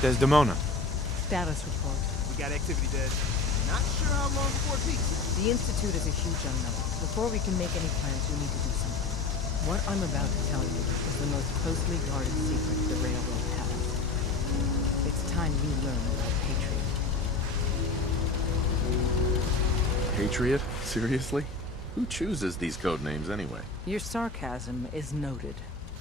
Desdemona. Status report. We got activity, Des. Not sure how long before it peaks. The Institute is a huge unknown. Before we can make any plans, you need to do something. What I'm about to tell you is the most closely guarded secret the Railroad has. It's time you learn about Patriot. Patriot? Seriously? Who chooses these code names anyway? Your sarcasm is noted.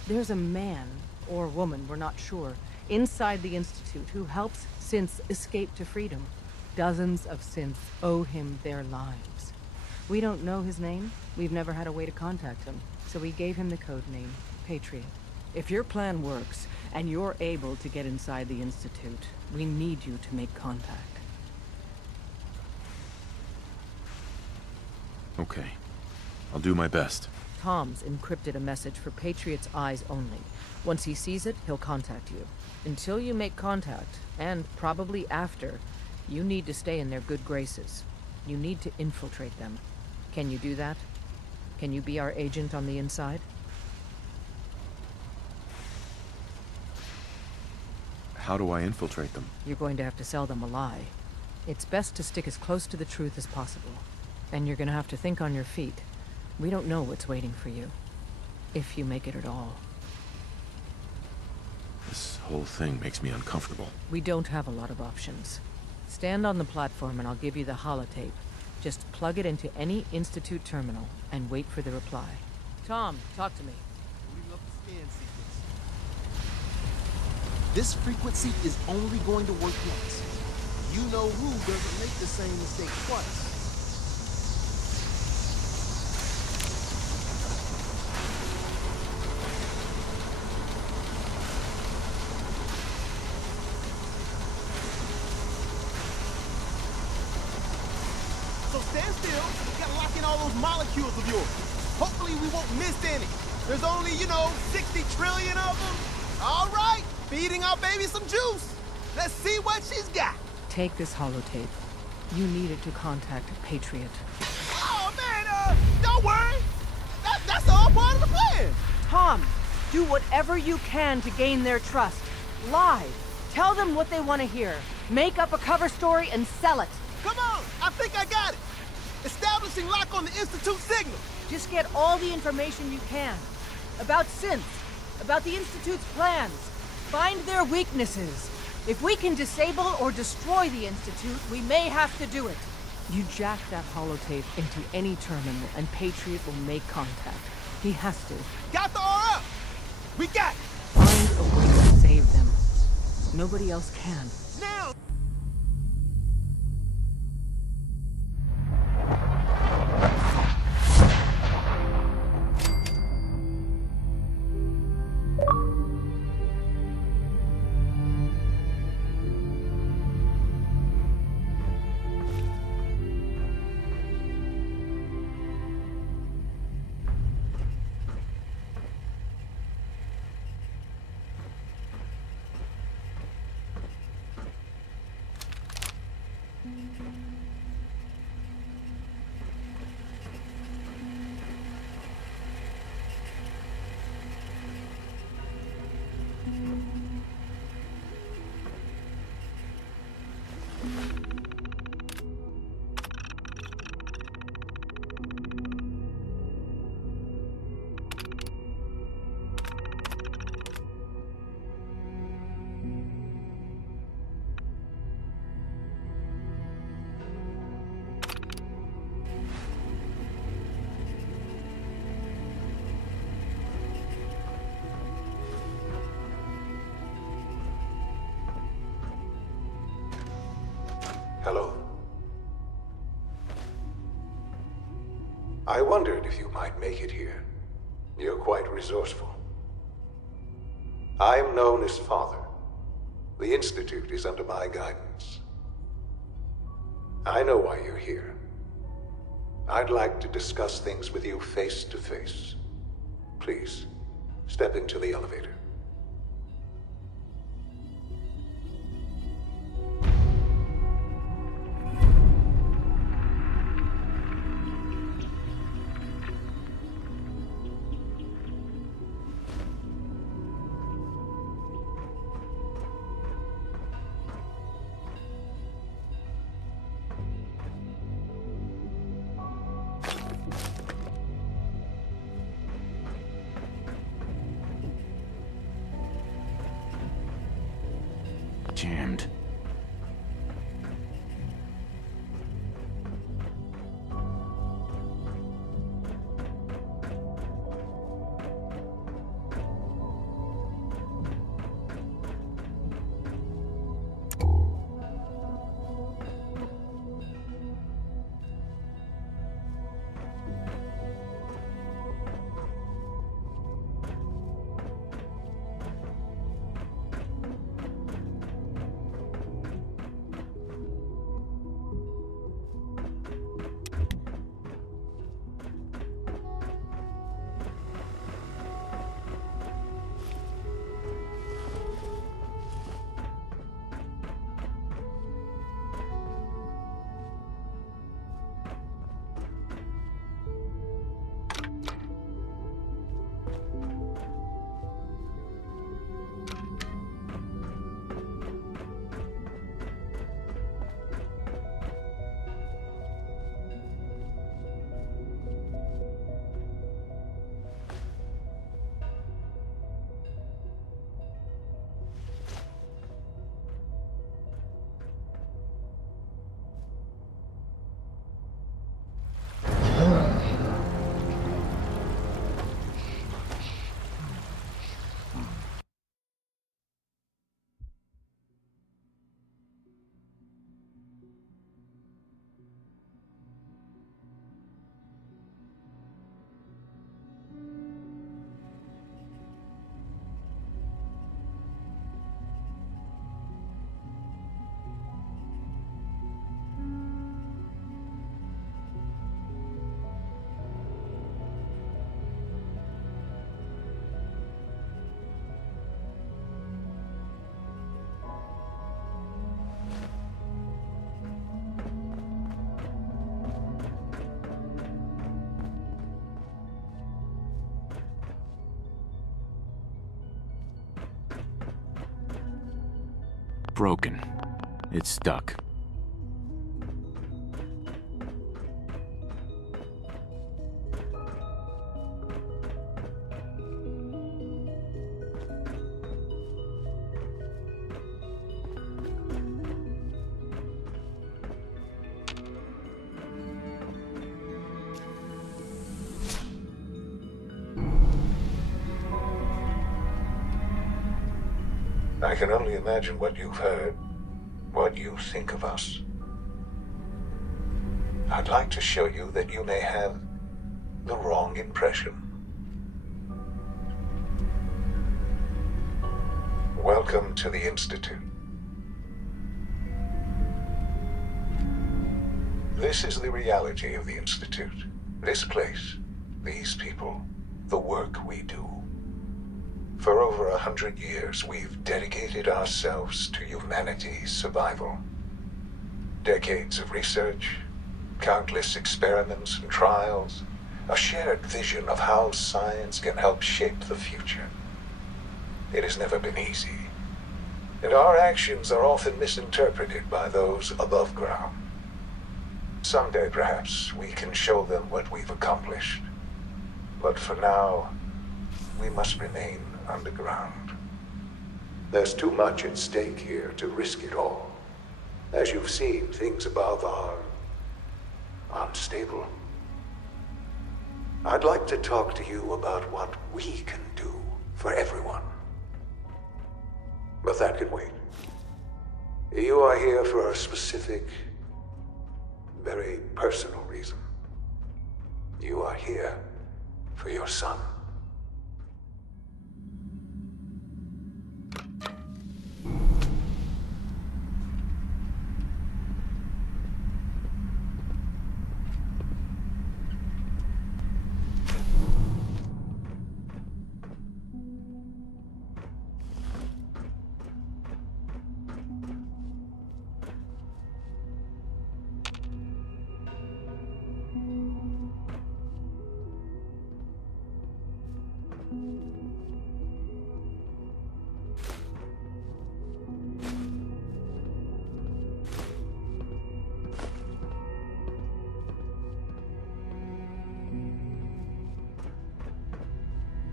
There's a man, or woman, we're not sure, inside the Institute who helps synths escape to freedom. Dozens of synths owe him their lives. We don't know his name. We've never had a way to contact him. So we gave him the code name, Patriot. If your plan works, and you're able to get inside the Institute, we need you to make contact. Okay. I'll do my best. Tom's encrypted a message for Patriot's eyes only. Once he sees it, he'll contact you. Until you make contact, and probably after, you need to stay in their good graces. You need to infiltrate them. Can you do that? Can you be our agent on the inside? How do I infiltrate them? You're going to have to sell them a lie. It's best to stick as close to the truth as possible. And you're gonna have to think on your feet. We don't know what's waiting for you. If you make it at all. This whole thing makes me uncomfortable. We don't have a lot of options. Stand on the platform and I'll give you the holotape. Just plug it into any Institute terminal and wait for the reply. Tom, talk to me. Booting up the scan sequence. This frequency is only going to work once. You know who doesn't make the same mistake twice. So stand still. You gotta lock in all those molecules of yours. Hopefully we won't miss any. There's only, 60 trillion of them. All right, feeding our baby some juice. Let's see what she's got. Take this holotape. You need it to contact Patriot. Oh, man, don't worry. That's all part of the plan. Tom, do whatever you can to gain their trust. Lie. Tell them what they want to hear. Make up a cover story and sell it. Come on, I think I got it. Establishing lock on the Institute signal. Just get all the information you can. About synth, about the Institute's plans. Find their weaknesses. If we can disable or destroy the Institute, we may have to do it. You jack that holotape into any terminal and Patriot will make contact. He has to. Got the RF. We got it. Find a way to save them. Nobody else can. Now. Hello. I wondered if you might make it here. You're quite resourceful. I'm known as Father. The Institute is under my guidance. I know why you're here. I'd like to discuss things with you face to face. Please, step into the elevator. broken. It's stuck. I can only imagine what you've heard, what you think of us. I'd like to show you that you may have the wrong impression. Welcome to the Institute. This is the reality of the Institute. This place, these people, the work we do. For over 100 years, we've dedicated ourselves to humanity's survival. Decades of research, countless experiments and trials, a shared vision of how science can help shape the future. It has never been easy, and our actions are often misinterpreted by those above ground. Someday, perhaps, we can show them what we've accomplished. But for now, we must remain underground. There's too much at stake here to risk it all. As you've seen, things above are unstable. I'd like to talk to you about what we can do for everyone. But that can wait. You are here for a specific, very personal reason. You are here for your son.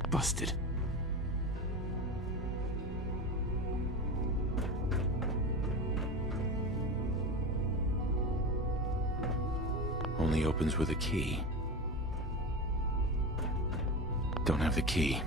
Busted. Only opens with a key. Don't have the key.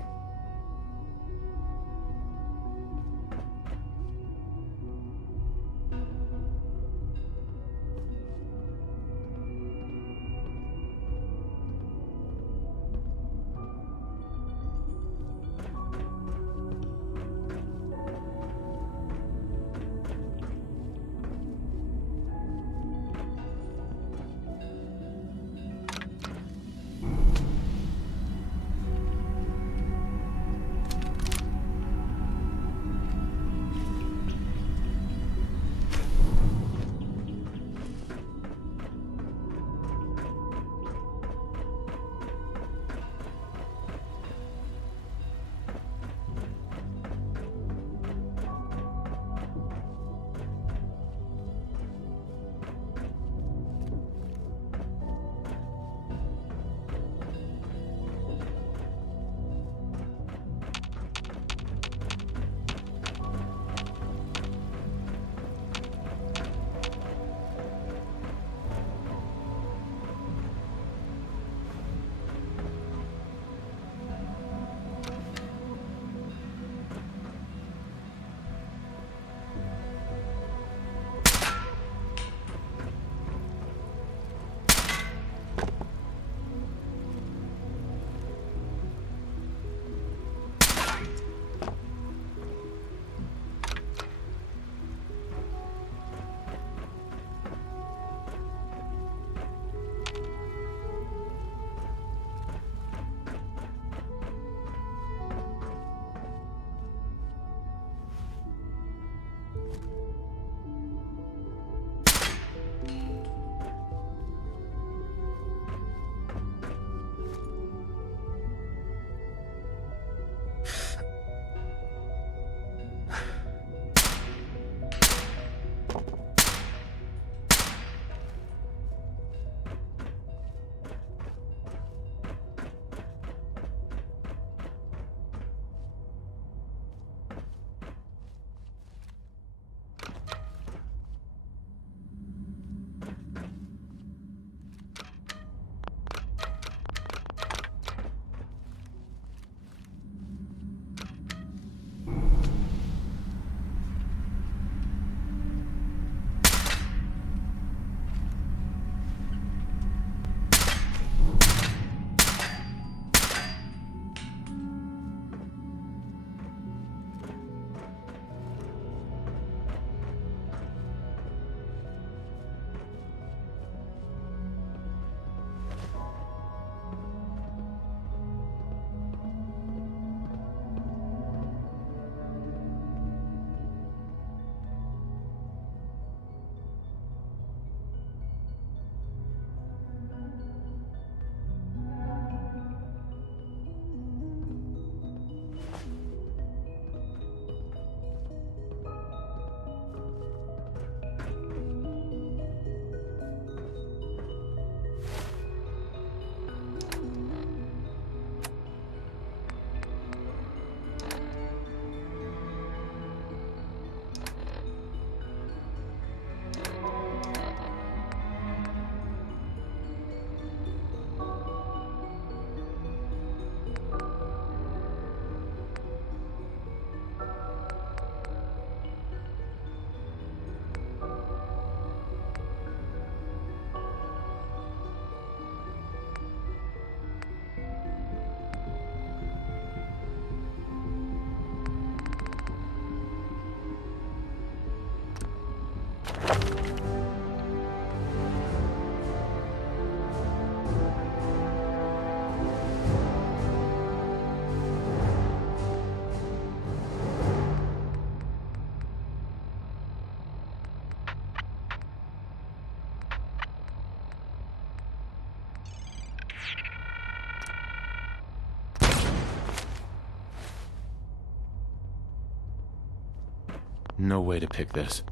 No way to pick this.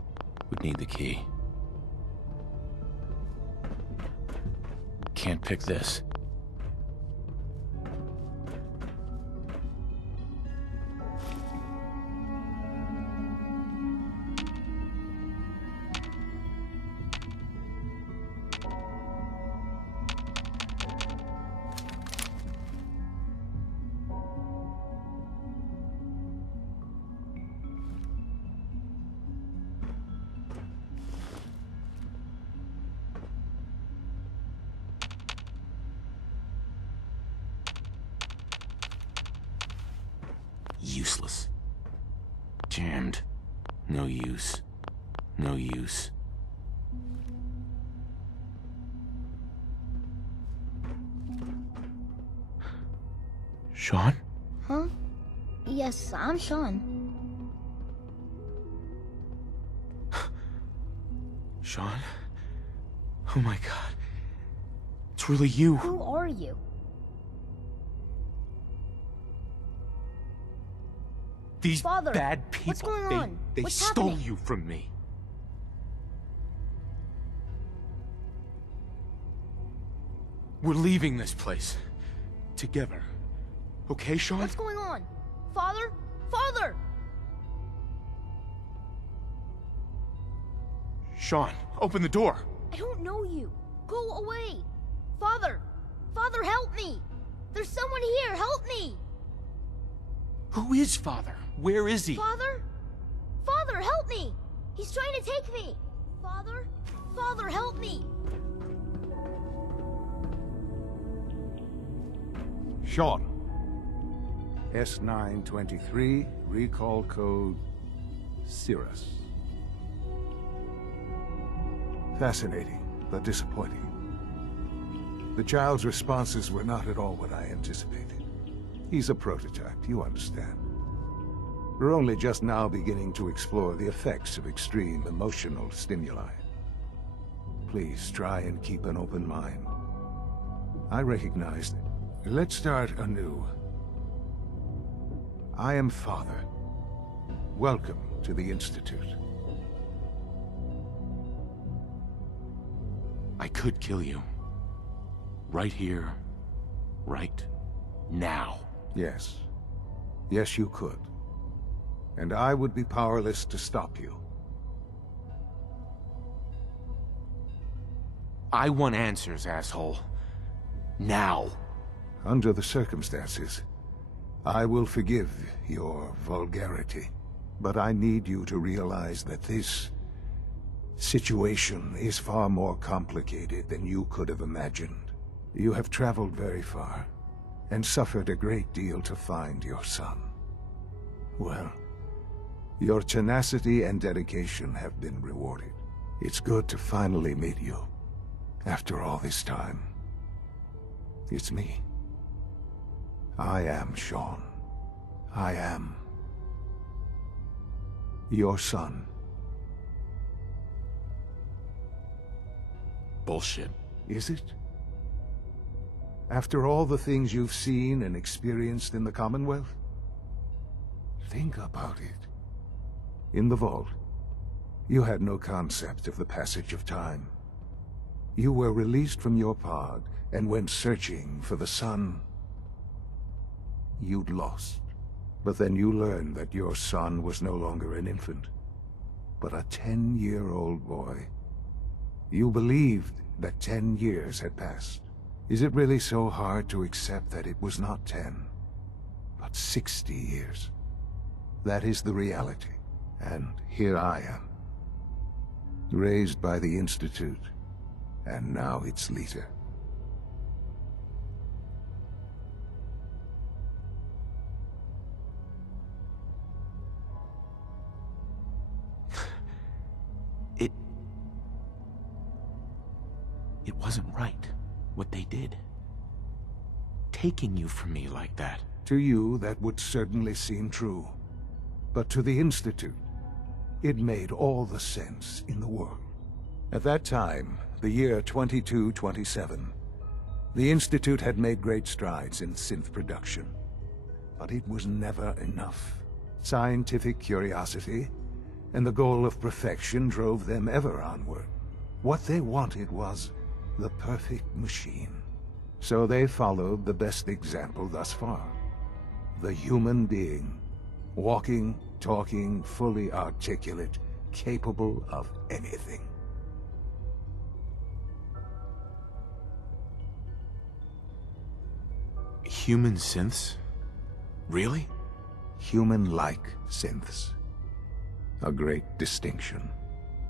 Would need the key. Can't pick this. Useless. Jammed. No use. No use. Sean? Huh? Yes, I'm Sean. Sean? Oh my god. It's really you. Who are you? These Father, bad people, what's going on? they What's stole happening? you from me. We're leaving this place. Together. Okay, Sean? What's going on? Father? Father! Sean, open the door. I don't know you. Go away. Father! Father, help me! There's someone here, help me! Who is Father? Where is he? Father? Father, help me! He's trying to take me! Father? Father, help me! Sean. S923, recall code Cirrus. Fascinating, but disappointing. The child's responses were not at all what I anticipated. He's a prototype, you understand. We're only just now beginning to explore the effects of extreme emotional stimuli. Please try and keep an open mind. I recognize that. Let's start anew. I am Father. Welcome to the Institute. I could kill you. Right here. Right now. Yes. Yes, you could. And I would be powerless to stop you. I want answers, asshole. Now. Under the circumstances, I will forgive your vulgarity. But I need you to realize that this situation is far more complicated than you could have imagined. You have traveled very far, and suffered a great deal to find your son. Well, your tenacity and dedication have been rewarded. It's good to finally meet you, after all this time. It's me. I am Sean. I am your son. Bullshit. Is it? After all the things you've seen and experienced in the Commonwealth? Think about it. In the vault, you had no concept of the passage of time. You were released from your pod and went searching for the son you'd lost. But then you learned that your son was no longer an infant, but a 10-year-old boy. You believed that 10 years had passed. Is it really so hard to accept that it was not 10, but 60 years? That is the reality. And here I am, raised by the Institute, and now its leader. It wasn't right, what they did. Taking you from me like that. To you, that would certainly seem true. But to the Institute, it made all the sense in the world. At that time, the year 2227, the Institute had made great strides in synth production. But it was never enough. Scientific curiosity and the goal of perfection drove them ever onward. What they wanted was the perfect machine. So they followed the best example thus far. The human being. Walking, talking, fully articulate, capable of anything. Human synths? Really? Human-like synths. A great distinction.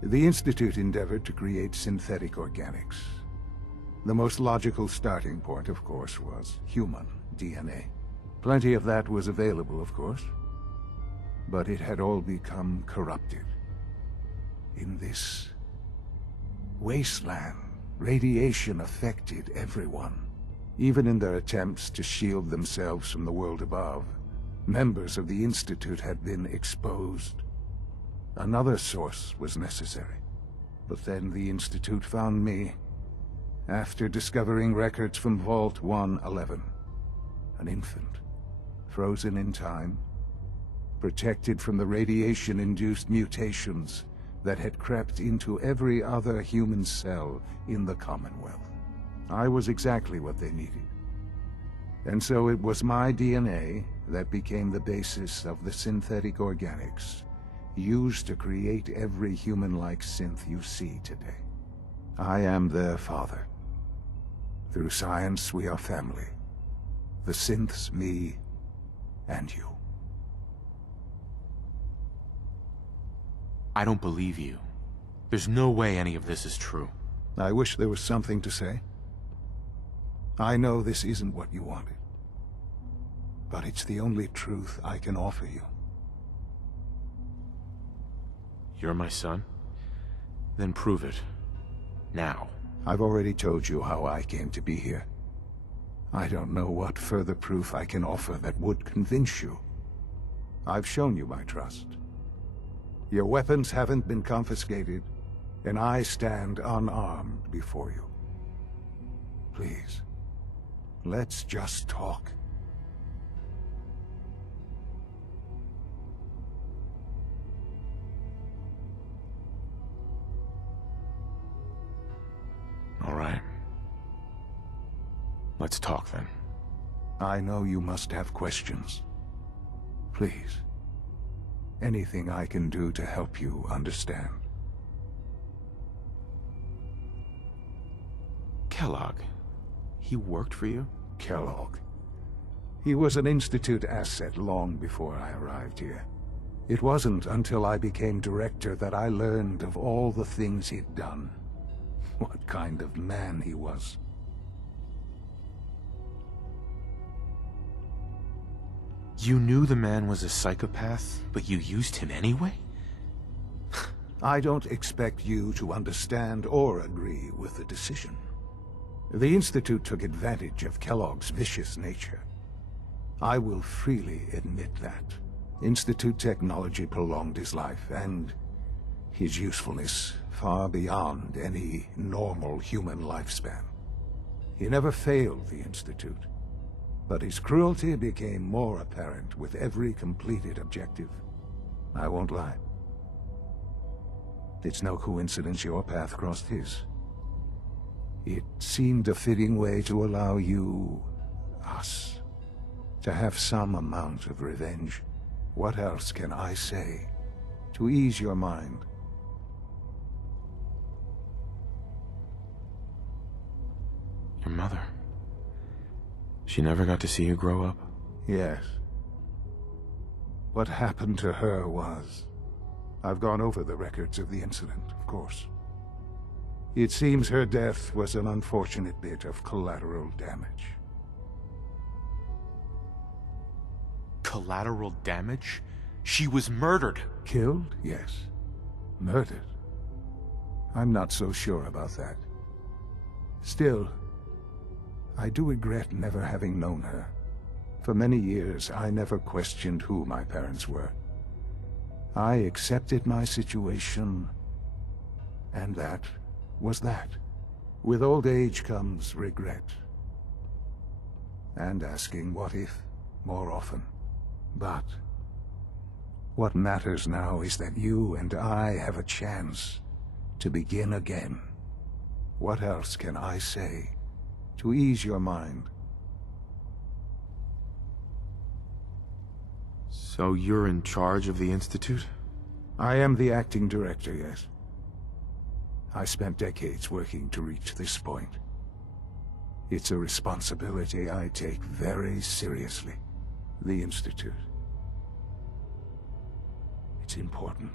The Institute endeavored to create synthetic organics. The most logical starting point, of course, was human DNA. Plenty of that was available, of course. But it had all become corrupted. In this wasteland, radiation affected everyone. Even in their attempts to shield themselves from the world above, members of the Institute had been exposed. Another source was necessary. But then the Institute found me, after discovering records from Vault 111. An infant, frozen in time, protected from the radiation-induced mutations that had crept into every other human cell in the Commonwealth. I was exactly what they needed. And so it was my DNA that became the basis of the synthetic organics used to create every human-like synth you see today. I am their father. Through science, we are family. The synths, me, and you. I don't believe you. There's no way any of this is true. I wish there was something to say. I know this isn't what you wanted. But it's the only truth I can offer you. You're my son? Then prove it. Now. I've already told you how I came to be here. I don't know what further proof I can offer that would convince you. I've shown you my trust. Your weapons haven't been confiscated, and I stand unarmed before you. Please, let's just talk. All right. Let's talk then. I know you must have questions. Please, anything I can do to help you understand. Kellogg. He worked for you? Kellogg. He was an Institute asset long before I arrived here. It wasn't until I became director that I learned of all the things he'd done. What kind of man he was. You knew the man was a psychopath, but you used him anyway? I don't expect you to understand or agree with the decision. The Institute took advantage of Kellogg's vicious nature. I will freely admit that. Institute technology prolonged his life, and his usefulness far beyond any normal human lifespan. He never failed the Institute, but his cruelty became more apparent with every completed objective. I won't lie. It's no coincidence your path crossed his. It seemed a fitting way to allow you, us, to have some amount of revenge. What else can I say to ease your mind? Your mother. She never got to see you grow up? Yes. What happened to her was... I've gone over the records of the incident, of course. It seems her death was an unfortunate bit of collateral damage. Collateral damage? She was murdered. Killed? Yes. Murdered? I'm not so sure about that. Still, I do regret never having known her. For many years, I never questioned who my parents were. I accepted my situation, and that was that. With old age comes regret. And asking what if more often. But What matters now is that you and I have a chance to begin again. What else can I say to ease your mind? So you're in charge of the Institute? I am the acting director, yes. I spent decades working to reach this point. It's a responsibility I take very seriously. The Institute. It's important.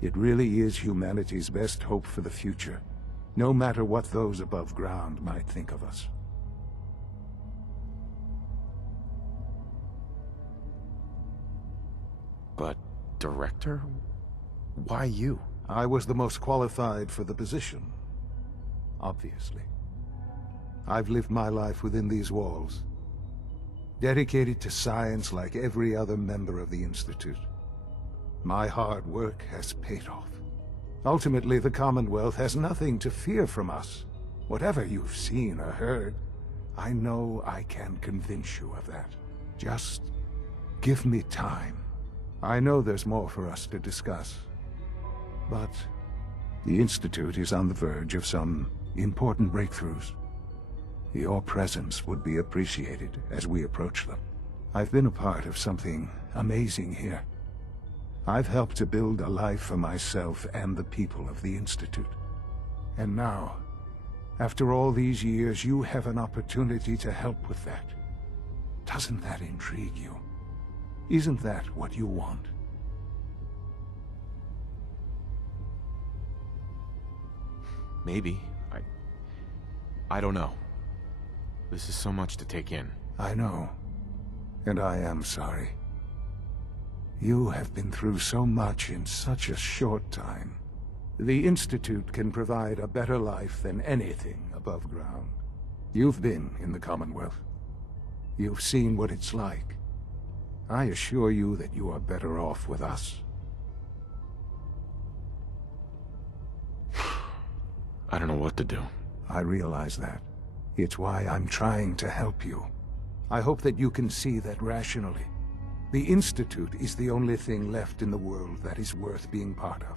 It really is humanity's best hope for the future, no matter what those above ground might think of us. But, Director? Why you? I was the most qualified for the position, obviously. I've lived my life within these walls, dedicated to science like every other member of the Institute. My hard work has paid off. Ultimately, the Commonwealth has nothing to fear from us. Whatever you've seen or heard, I know I can convince you of that. Just give me time. I know there's more for us to discuss. But the Institute is on the verge of some important breakthroughs. Your presence would be appreciated as we approach them. I've been a part of something amazing here. I've helped to build a life for myself and the people of the Institute. And now, after all these years, you have an opportunity to help with that. Doesn't that intrigue you? Isn't that what you want? Maybe. I don't know. This is so much to take in. I know. And I am sorry. You have been through so much in such a short time. The Institute can provide a better life than anything above ground. You've been in the Commonwealth. You've seen what it's like. I assure you that you are better off with us. I don't know what to do. I realize that. It's why I'm trying to help you. I hope that you can see that rationally. The Institute is the only thing left in the world that is worth being part of.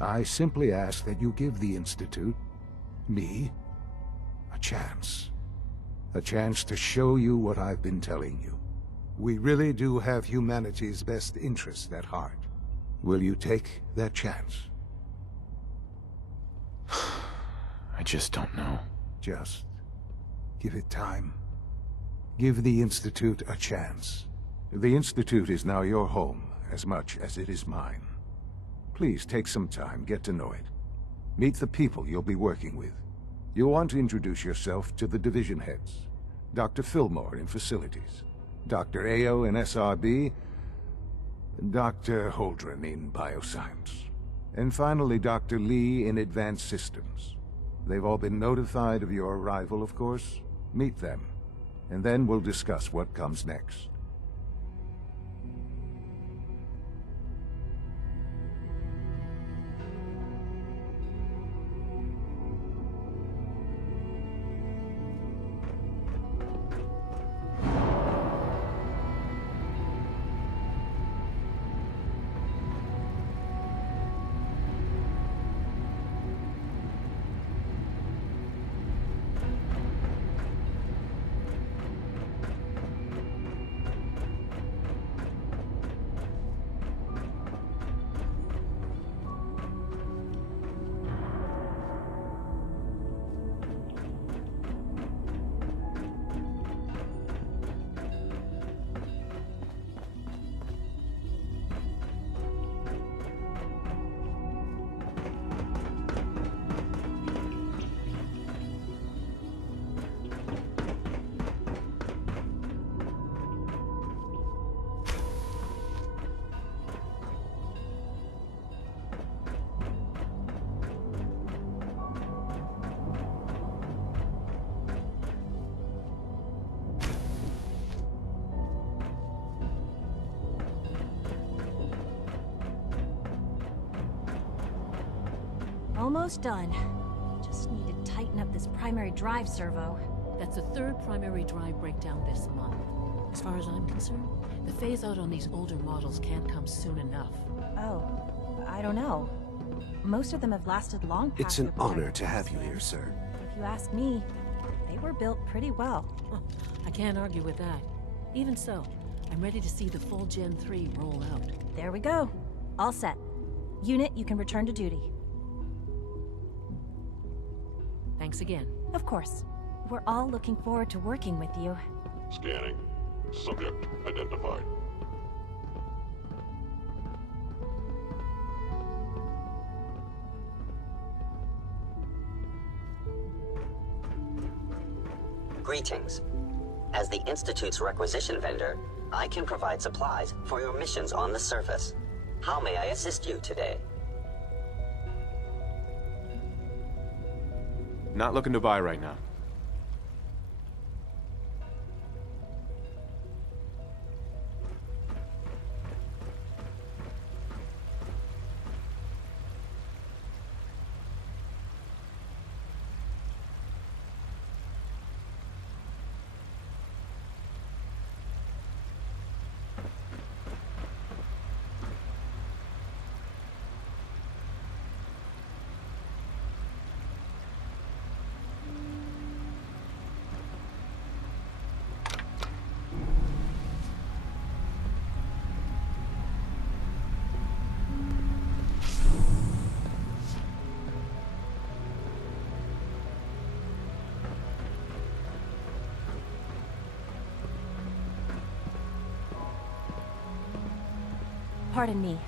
I simply ask that you give the Institute, me, a chance. A chance to show you what I've been telling you. We really do have humanity's best interest at heart. Will you take that chance? I just don't know. Just give it time. Give the Institute a chance. The Institute is now your home as much as it is mine. Please take some time, get to know it. Meet the people you'll be working with. You'll want to introduce yourself to the division heads. Dr. Fillmore in Facilities, Dr. Ayo in SRB, Dr. Holdren in Bioscience, and finally Dr. Lee in Advanced Systems. They've all been notified of your arrival, of course. Meet them, and then we'll discuss what comes next. Almost done. Just need to tighten up this primary drive servo. That's the third primary drive breakdown this month. As far as I'm concerned, the phase-out on these older models can't come soon enough. Oh, I don't know. Most of them have lasted long past It's an their honor protective to have you lifespan. here, sir. If you ask me, they were built pretty well. I can't argue with that. Even so, I'm ready to see the full Gen 3 roll out. There we go. All set. Unit, you can return to duty. Thanks again. Of course. We're all looking forward to working with you. Scanning. Subject identified. Greetings. As the Institute's requisition vendor, I can provide supplies for your missions on the surface. How may I assist you today? Not looking to buy right now. Pardon me.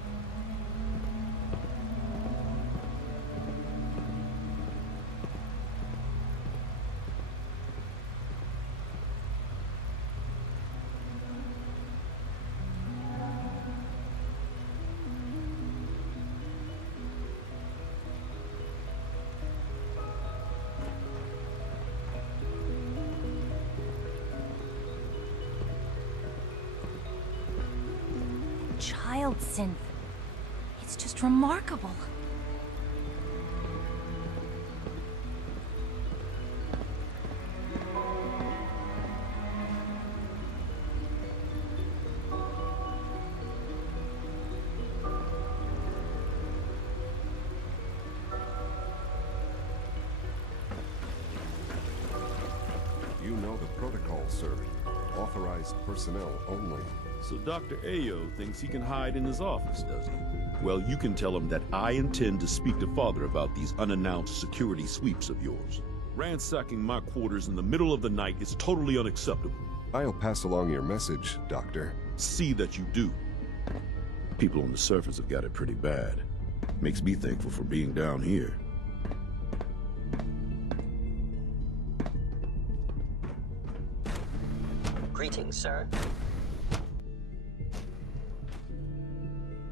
Child synth. It's just remarkable. You know the protocol, sir. Authorized personnel only. So Dr. Ayo thinks he can hide in his office, does he? Well, you can tell him that I intend to speak to Father about these unannounced security sweeps of yours. Ransacking my quarters in the middle of the night is totally unacceptable. I'll pass along your message, Doctor. See that you do. People on the surface have got it pretty bad. Makes me thankful for being down here. Greetings, sir.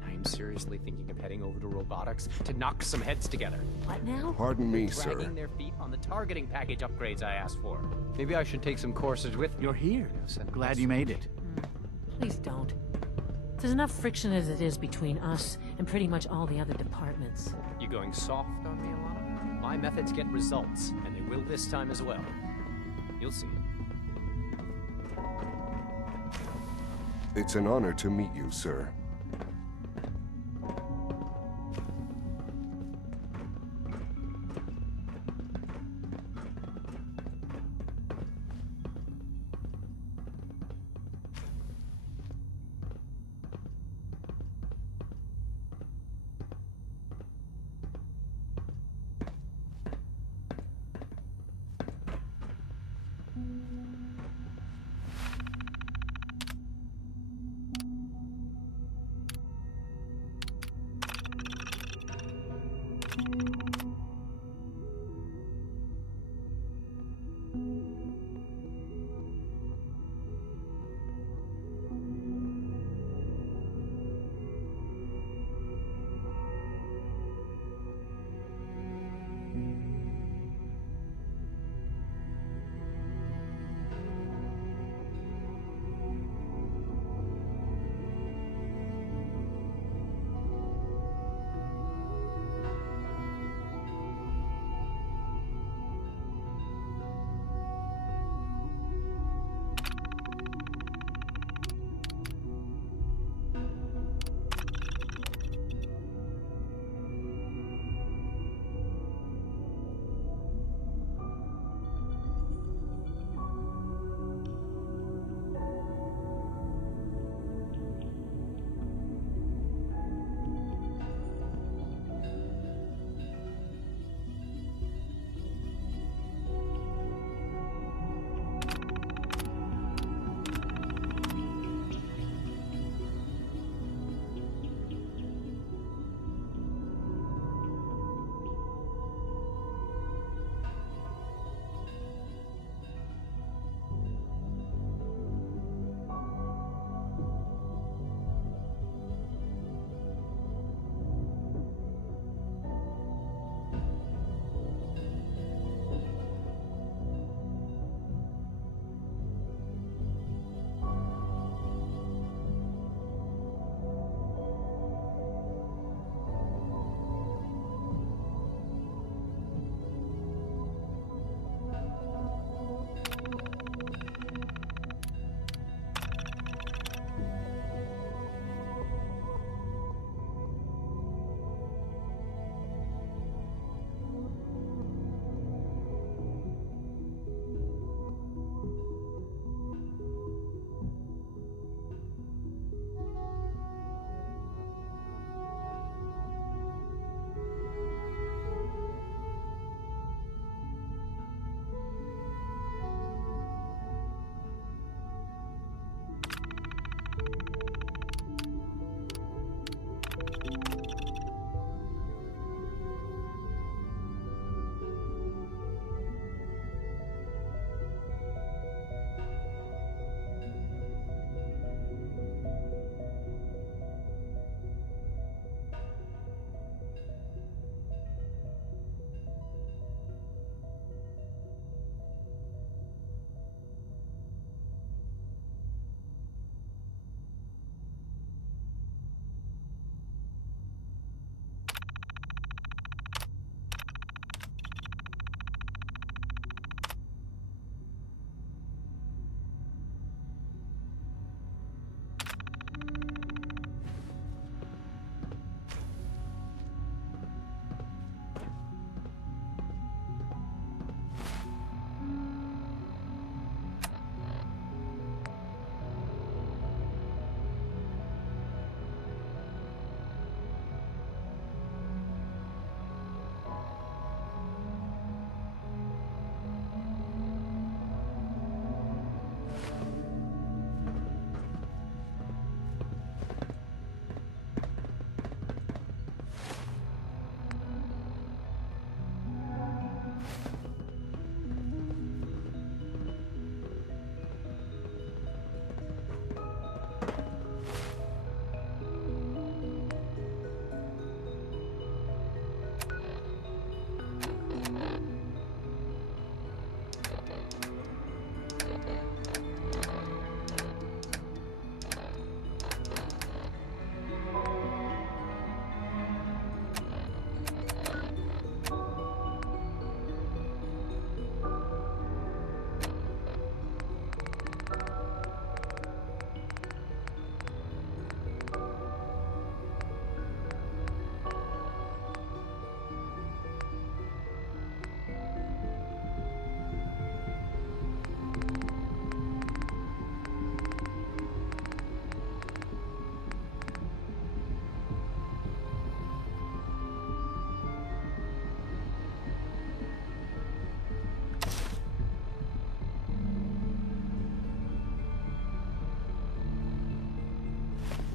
I'm seriously thinking of heading over to robotics to knock some heads together. What now? Pardon me, sir. Dragging their feet on the targeting package upgrades I asked for. Maybe I should take some courses with you. You're here. Glad you made it. Please don't. There's enough friction as it is between us and pretty much all the other departments. You going soft on me, Alana? My methods get results, and they will this time as well. You'll see. It's an honor to meet you, sir.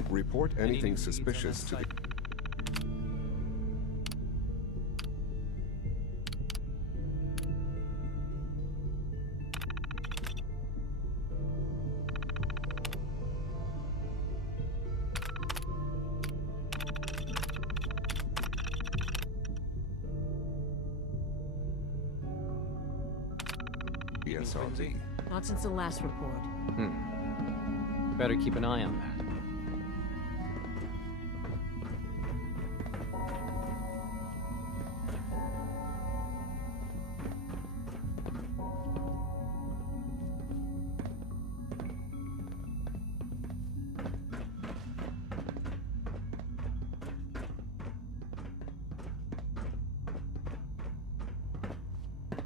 Report anything suspicious to the... BSRD. Not since the last report. Better keep an eye on that.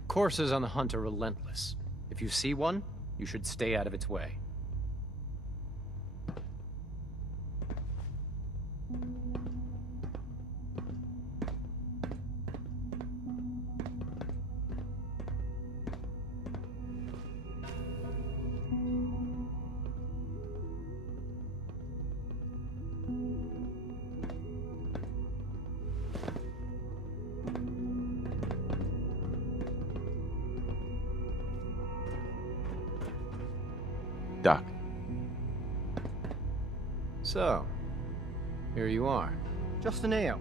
Coursers on the hunt are relentless. If you see one, you should stay out of its way. Doc. So, here you are. Justin Ao,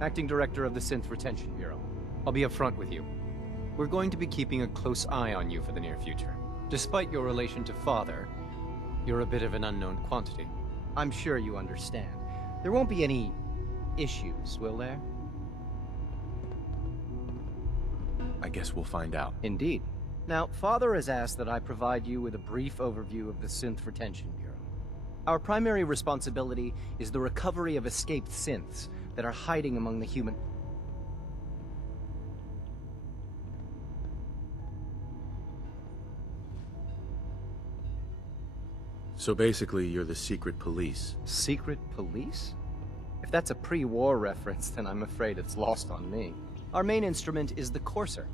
Acting Director of the Synth Retention Bureau. I'll be upfront with you. We're going to be keeping a close eye on you for the near future. Despite your relation to Father, you're a bit of an unknown quantity. I'm sure you understand. There won't be any issues, will there? I guess we'll find out. Indeed. Now, Father has asked that I provide you with a brief overview of the Synth Retention Bureau. Our primary responsibility is the recovery of escaped synths that are hiding among the human... So basically, you're the secret police. Secret police? If that's a pre-war reference, then I'm afraid it's lost on me. Our main instrument is the Courser,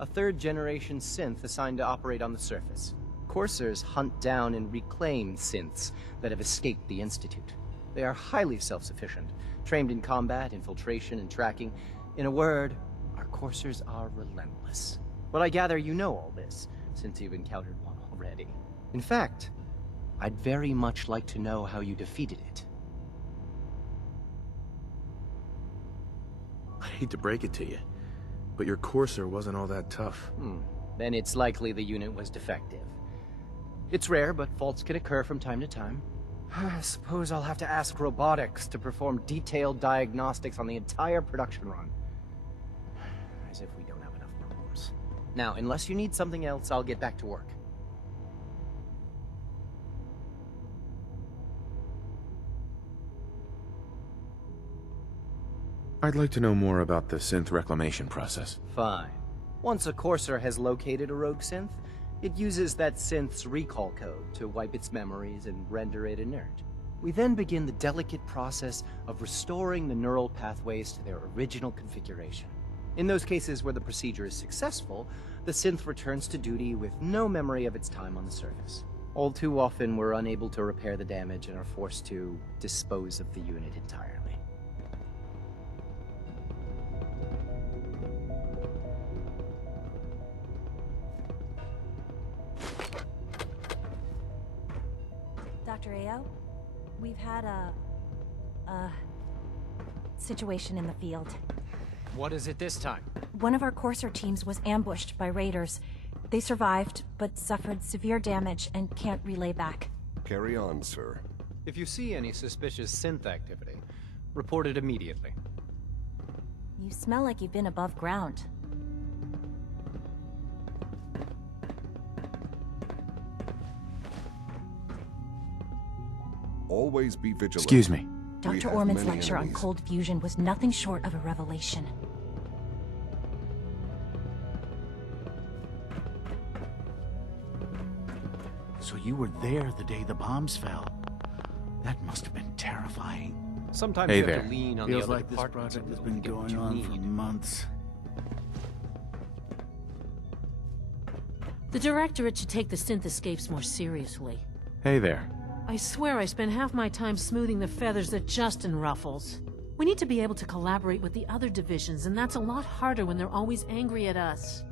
a third-generation synth assigned to operate on the surface. Coursers hunt down and reclaim synths that have escaped the Institute. They are highly self-sufficient, trained in combat, infiltration, and tracking. In a word, our Coursers are relentless. But I gather you know all this, since you've encountered one already. In fact, I'd very much like to know how you defeated it. I hate to break it to you, but your Courser wasn't all that tough. Then it's likely the unit was defective. It's rare, but faults can occur from time to time. I suppose I'll have to ask robotics to perform detailed diagnostics on the entire production run. As if we don't have enough problems. Now, unless you need something else, I'll get back to work. I'd like to know more about the synth reclamation process. Fine. Once a Courser has located a rogue synth, it uses that synth's recall code to wipe its memories and render it inert. We then begin the delicate process of restoring the neural pathways to their original configuration. In those cases where the procedure is successful, the synth returns to duty with no memory of its time on the surface. All too often, we're unable to repair the damage and are forced to dispose of the unit entirely. Dr. Ao, we've had a situation in the field. What is it this time? One of our Courser teams was ambushed by raiders. They survived, but suffered severe damage and can't relay back. Carry on, sir. If you see any suspicious synth activity, report it immediately. You smell like you've been above ground. Always be vigilant. Excuse me. Dr. Orman's lecture on cold fusion was nothing short of a revelation. So you were there the day the bombs fell. That must have been terrifying. Sometimes hey you there. have to lean on Feels the other like this departments project has to been get what going you on need. for months. The Directorate should take the synth escapes more seriously. Hey there. I swear I spend half my time smoothing the feathers that Justin ruffles. We need to be able to collaborate with the other divisions, and that's a lot harder when they're always angry at us.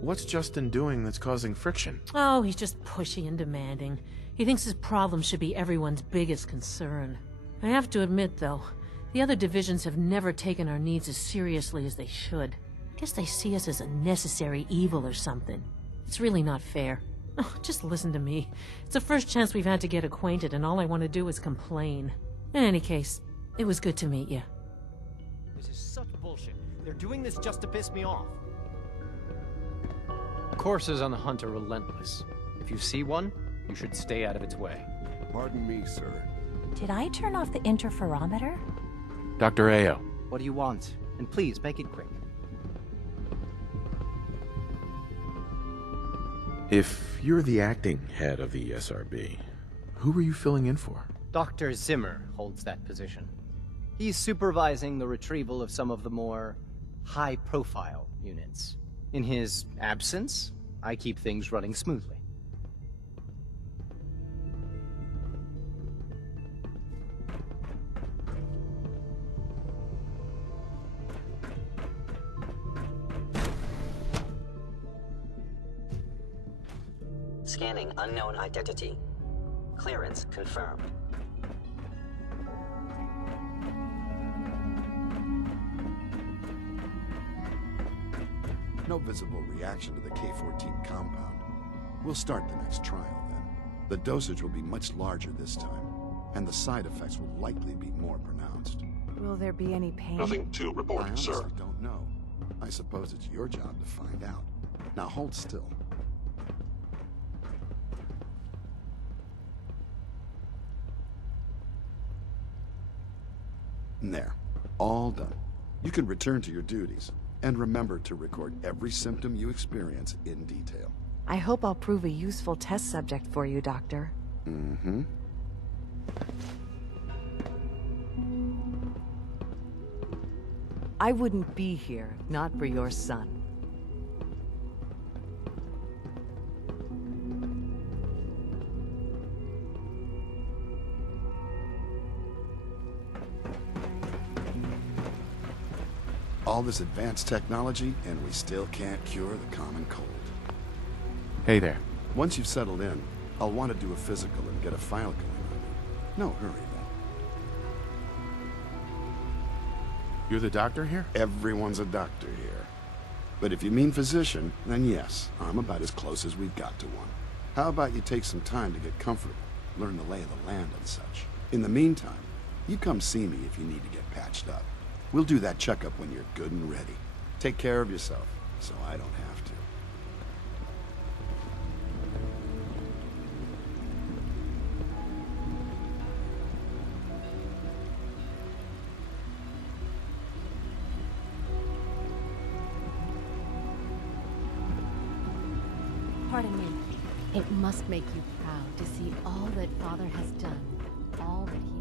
What's Justin doing that's causing friction? Oh, he's just pushy and demanding. He thinks his problem should be everyone's biggest concern. I have to admit, though, the other divisions have never taken our needs as seriously as they should. I guess they see us as a necessary evil or something. It's really not fair. Oh, just listen to me. It's the first chance we've had to get acquainted, and all I want to do is complain. In any case, it was good to meet you. This is such bullshit. They're doing this just to piss me off. Coursers on the hunt are relentless. If you see one, you should stay out of its way. Pardon me, sir. Did I turn off the interferometer? Dr. Ayo. What do you want? And please, make it quick. If you're the acting head of the ESRB, who are you filling in for? Dr. Zimmer holds that position. He's supervising the retrieval of some of the more high-profile units. In his absence, I keep things running smoothly. Scanning unknown identity. Clearance confirmed. No visible reaction to the K-14 compound. We'll start the next trial then. The dosage will be much larger this time, and the side effects will likely be more pronounced. Will there be any pain? Nothing to I report, honestly sir. don't know. I suppose it's your job to find out. Now hold still. There. All done. You can return to your duties. And remember to record every symptom you experience in detail. I hope I'll prove a useful test subject for you, Doctor. Mm-hmm. I wouldn't be here if not for your son. All this advanced technology, and we still can't cure the common cold. Hey there. Once you've settled in, I'll want to do a physical and get a file going on you. No hurry, though. You're the doctor here? Everyone's a doctor here. But if you mean physician, then yes, I'm about as close as we've got to one. How about you take some time to get comfortable, learn the lay of the land and such. In the meantime, you come see me if you need to get patched up. We'll do that checkup when you're good and ready. Take care of yourself, so I don't have to. Pardon me. It must make you proud to see all that Father has done, all that he